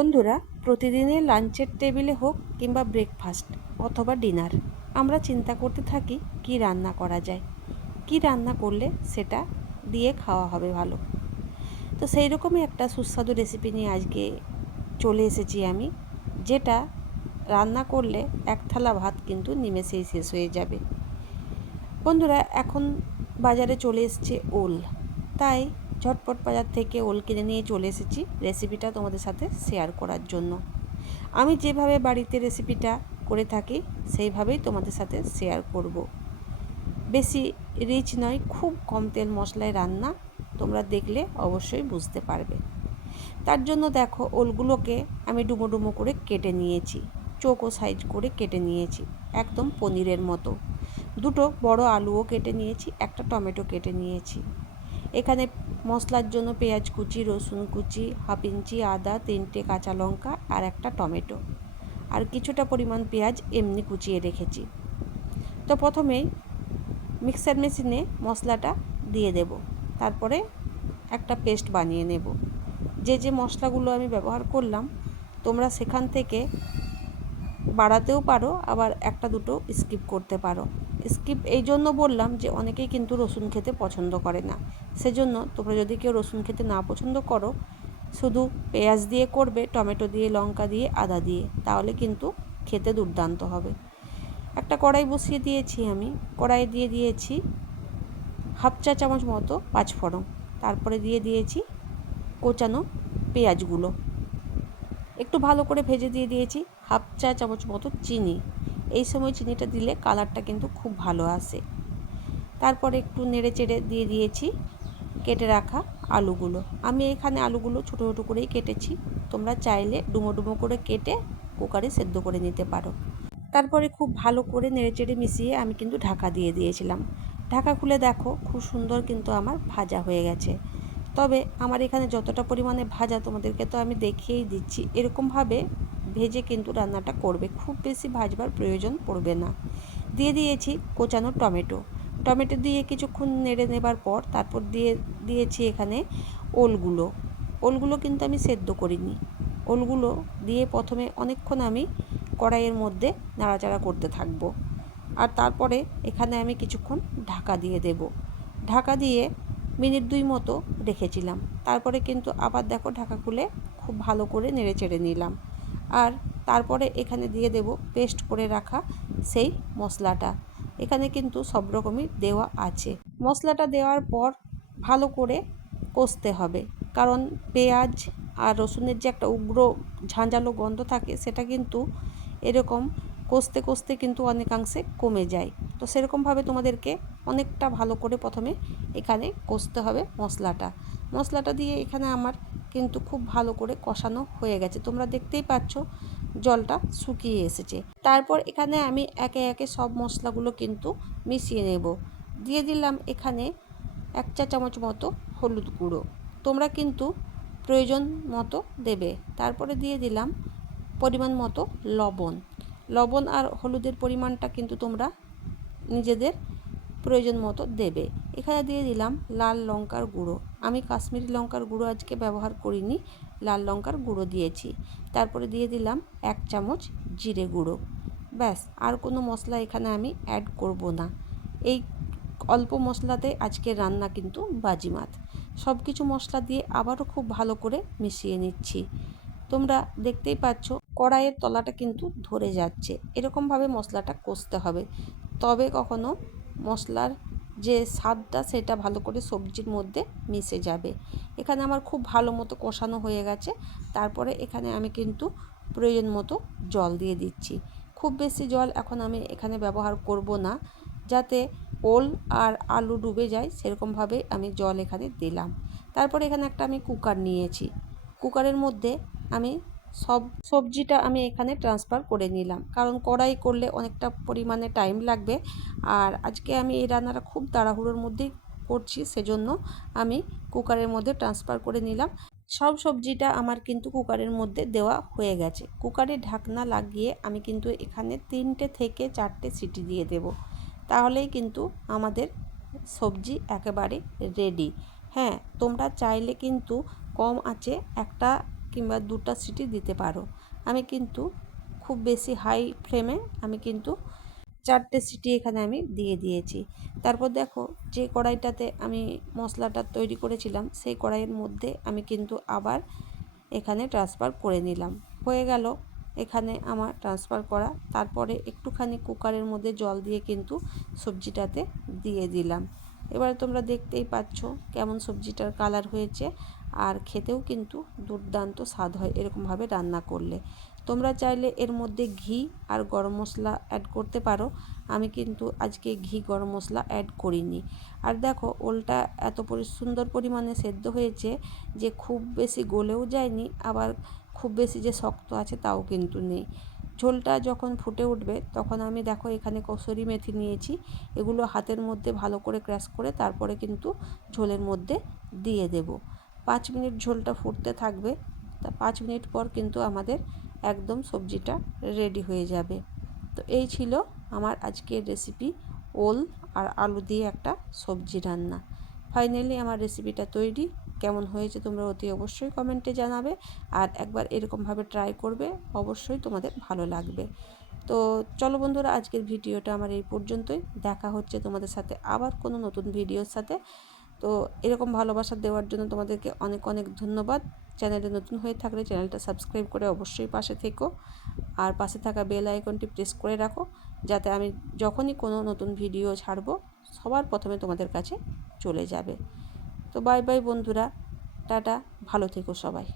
বন্ধুরা, প্রতিদিনের লাঞ্চের টেবিলে হোক কিংবা ব্রেকফাস্ট অথবা ডিনার, আমরা চিন্তা করতে থাকি কি রান্না করা যায়, কি রান্না করলে সেটা দিয়ে খাওয়া হবে ভালো। তো সেই রকমই একটা সুস্বাদু রেসিপি নিয়ে আজকে চলে এসেছি আমি, যেটা রান্না করলে এক থালা ভাত কিন্তু নিমেষেই শেষ হয়ে যাবে। বন্ধুরা, এখন বাজারে চলে এসেছে ওল, তাই ঝটপট বাজার থেকে ওল কিনে নিয়ে চলে এসেছি রেসিপিটা তোমাদের সাথে শেয়ার করার জন্য। আমি যেভাবে বাড়িতে রেসিপিটা করে থাকি সেইভাবেই তোমাদের সাথে শেয়ার করব। বেশি রিচ নয়, খুব কম তেল মশলায় রান্না, তোমরা দেখলে অবশ্যই বুঝতে পারবে। তার জন্য দেখো, ওলগুলোকে আমি ডুমো ডুমো করে কেটে নিয়েছি, চৌকো সাইজ করে কেটে নিয়েছি, একদম পনিরের মতো। দুটো বড় আলুও কেটে নিয়েছি, একটা টমেটো কেটে নিয়েছি। এখানে মশলার জন্য পেঁয়াজ কুচি, রসুন কুচি, হাফ ইঞ্চি আদা, 3টে কাঁচা লঙ্কা আর একটা টমেটো, আর কিছুটা পরিমাণ পেঁয়াজ এমনি কুচিয়ে রেখেছি। তো প্রথমেই মিক্সার মেশিনে মশলাটা দিয়ে দেব, তারপরে একটা পেস্ট বানিয়ে নেব। যে যে মশলাগুলো আমি ব্যবহার করলাম তোমরা সেখান থেকে বাড়াতেও পারো, আবার একটা দুটো স্কিপ করতে পারো। স্কিপ এই জন্য বললাম যে অনেকেই কিন্তু রসুন খেতে পছন্দ করে না, সেজন্য তোমরা যদি কেউ রসুন খেতে না পছন্দ করো, শুধু পেঁয়াজ দিয়ে করবে, টমেটো দিয়ে, লঙ্কা দিয়ে, আদা দিয়ে, তাহলে কিন্তু খেতে দুর্দান্ত হবে। একটা কড়াই বসিয়ে দিয়েছি আমি, কড়াই দিয়ে দিয়েছি হাফ চা চামচ মতো পাঁচফোড়ন, তারপরে দিয়ে দিয়েছি কোচানো পেঁয়াজগুলো, একটু ভালো করে ভেজে দিয়ে দিয়েছি হাফ চা চামচ মতো চিনি। এই সময় চিনিটা দিলে কালারটা কিন্তু খুব ভালো আসে। তারপরে একটু নেড়ে চেড়ে দিয়ে দিয়েছি কেটে রাখা আলুগুলো। আমি এখানে আলুগুলো ছোটো ছোটো করেই কেটেছি, তোমরা চাইলে ডুমো ডুমো করে কেটে কুকারে সেদ্ধ করে নিতে পারো। তারপরে খুব ভালো করে নেড়ে চেড়ে মিশিয়ে আমি কিন্তু ঢাকা দিয়ে দিয়েছিলাম। ঢাকা খুলে দেখো, খুব সুন্দর কিন্তু আমার ভাজা হয়ে গেছে। তবে আমার এখানে যতটা পরিমাণে ভাজা তোমাদেরকে তো আমি দেখিয়েই দিচ্ছি, এরকমভাবে ভেজে কিন্তু রান্নাটা করবে, খুব বেশি ভাজবার প্রয়োজন পড়বে না। দিয়ে দিয়েছি কোচানো টমেটো, টমেটো দিয়ে কিছুক্ষণ নেড়ে নেবার পর তারপর দিয়েছি এখানে ওলগুলো কিন্তু আমি সেদ্ধ করিনি। ওলগুলো দিয়ে প্রথমে অনেকক্ষণ আমি কড়াইয়ের মধ্যে নাড়াচাড়া করতে থাকবো, আর তারপরে এখানে আমি কিছুক্ষণ ঢাকা দিয়ে দেব। ঢাকা দিয়ে মিনিট 2 মতো রেখেছিলাম। তারপরে কিন্তু আবার দেখো ঢাকা খুলে খুব ভালো করে নেড়ে চেড়ে নিলাম, আর তারপরে এখানে দিয়ে দেব পেস্ট করে রাখা সেই মশলাটা। এখানে কিন্তু সব রকমই দেওয়া আছে। মশলাটা দেওয়ার পর ভালো করে কষতে হবে, কারণ পেঁয়াজ আর রসুনের যে একটা উগ্র ঝাঁঝালো গন্ধ থাকে, সেটা কিন্তু এরকম কষতে কষতে কিন্তু অনেকাংশে কমে যায়। তো সেরকমভাবে তোমাদেরকে অনেকটা ভালো করে প্রথমে এখানে কষতে হবে মশলাটা দিয়ে এখানে আমার কিন্তু খুব ভালো করে কষানো হয়ে গেছে, তোমরা দেখতেই পাচ্ছ জলটা শুকিয়ে এসেছে। তারপর এখানে আমি একে একে সব মশলাগুলো কিন্তু মিশিয়ে নেব। দিয়ে দিলাম এখানে 1 চা চামচ মতো হলুদ গুঁড়ো, তোমরা কিন্তু প্রয়োজন মতো দেবে। তারপরে দিয়ে দিলাম পরিমাণ মতো লবণ আর হলুদের পরিমাণটা কিন্তু তোমরা নিজেদের প্রয়োজন মতো দেবে। এখানে দিয়ে দিলাম লাল লঙ্কার গুঁড়ো, আমি কাশ্মীরি লঙ্কার গুঁড়ো আজকে ব্যবহার করিনি, লাল লঙ্কার গুঁড়ো দিয়েছি। তারপরে দিয়ে দিলাম 1 চামচ জিরে গুঁড়ো। ব্যাস, আর কোনো মশলা এখানে আমি অ্যাড করব না। এই অল্প মশলাতে আজকের রান্না কিন্তু বাজিমাত। সব কিছু মশলা দিয়ে আবারও খুব ভালো করে মিশিয়ে নিচ্ছি। তোমরা দেখতেই পাচ্ছ কড়াইয়ের তলাটা কিন্তু ধরে যাচ্ছে, এরকমভাবে মশলাটা কষতে হবে, তবে কখনো মশলার যে স্বাদটা সেটা ভালো করে সবজির মধ্যে মিশে যাবে। এখানে আমার খুব ভালো মতো কষানো হয়ে গেছে। তারপরে এখানে আমি কিন্তু প্রয়োজন মতো জল দিয়ে দিচ্ছি। খুব বেশি জল এখন আমি এখানে ব্যবহার করব না, যাতে ওল আর আলু ডুবে যায় সেরকমভাবে আমি জল এখানে দিলাম। তারপরে এখানে একটা আমি কুকার নিয়েছি, কুকারের মধ্যে আমি সব সবজিটা আমি এখানে ট্রান্সফার করে নিলাম, কারণ কড়াই করলে অনেকটা পরিমাণে টাইম লাগবে, আর আজকে আমি এই রান্নাটা খুব তাড়াহুড়োর মধ্যেই করছি, সেজন্য আমি কুকারের মধ্যে ট্রান্সফার করে নিলাম। সব সবজিটা আমার কিন্তু কুকারের মধ্যে দেওয়া হয়ে গেছে। কুকারে ঢাকনা লাগিয়ে আমি কিন্তু এখানে 3টে থেকে 4টে সিটি দিয়ে দেব, তাহলেই কিন্তু আমাদের সবজি একেবারে রেডি। হ্যাঁ, তোমরা চাইলে কিন্তু কম আঁচে একটা কিংবা 2টা সিটি দিতে পারো। আমি কিন্তু খুব বেশি হাই ফ্লেমে আমি কিন্তু 4টে সিটি এখানে আমি দিয়ে দিয়েছি। তারপর দেখো যে কড়াইটাতে আমি মশলাটা তৈরি করেছিলাম সেই কড়াইয়ের মধ্যে আমি কিন্তু আবার এখানে ট্রান্সফার করে নিলাম। হয়ে গেল এখানে আমার ট্রান্সফার করা। তারপরে একটুখানি কুকারের মধ্যে জল দিয়ে কিন্তু সবজিটাতে দিয়ে দিলাম। এবার তোমরা দেখতেই পাচ্ছ কেমন সবজিটার কালার হয়েছে, আর খেতেও কিন্তু দুর্দান্ত স্বাদ হয় এরকমভাবে রান্না করলে। তোমরা চাইলে এর মধ্যে ঘি আর গরম মশলা অ্যাড করতে পারো। আমি কিন্তু আজকে ঘি গরম মশলা অ্যাড করিনি। আর দেখো ওলটা এত সুন্দর পরিমাণে সেদ্ধ হয়েছে যে খুব বেশি গলেও যায়নি, আবার খুব বেশি যে শক্ত আছে তাও কিন্তু নেই। ঝোলটা যখন ফুটে উঠবে তখন আমি দেখো এখানে কসুরি মেথি নিয়েছি, এগুলো হাতের মধ্যে ভালো করে ক্র্যাশ করে তারপরে কিন্তু ঝোলের মধ্যে দিয়ে দেব। 5 মিনিট ঝোলটা ফুটতে থাকবে। তা 5 মিনিট পর কিন্তু আমাদের একদম সবজিটা রেডি হয়ে যাবে। তো এই ছিল আমার আজকের রেসিপি, ওল আর আলু দিয়ে একটা সবজি রান্না। ফাইনালি আমার রেসিপিটা তৈরি। কেমন হয়েছে তোমরা অতি অবশ্যই কমেন্টে জানাবে, আর একবার এরকমভাবে ট্রাই করবে, অবশ্যই তোমাদের ভালো লাগবে। তো চলো বন্ধুরা, আজকের ভিডিওটা আমার এই পর্যন্তই। দেখা হচ্ছে তোমাদের সাথে আবার কোনো নতুন ভিডিওর সাথে। তো এরকম ভালোবাসা দেওয়ার জন্য তোমাদেরকে অনেক অনেক ধন্যবাদ। চ্যানেলে নতুন হয়ে থাকলে চ্যানেলটা সাবস্ক্রাইব করে অবশ্যই পাশে থেকো, আর পাশে থাকা বেল আইকনটি প্রেস করে রাখো, যাতে আমি যখনই কোনো নতুন ভিডিও ছাড়বো সবার প্রথমে তোমাদের কাছে চলে যাবে। তো বাই বাই বন্ধুরা, টাটা, ভালো থেকো সবাই।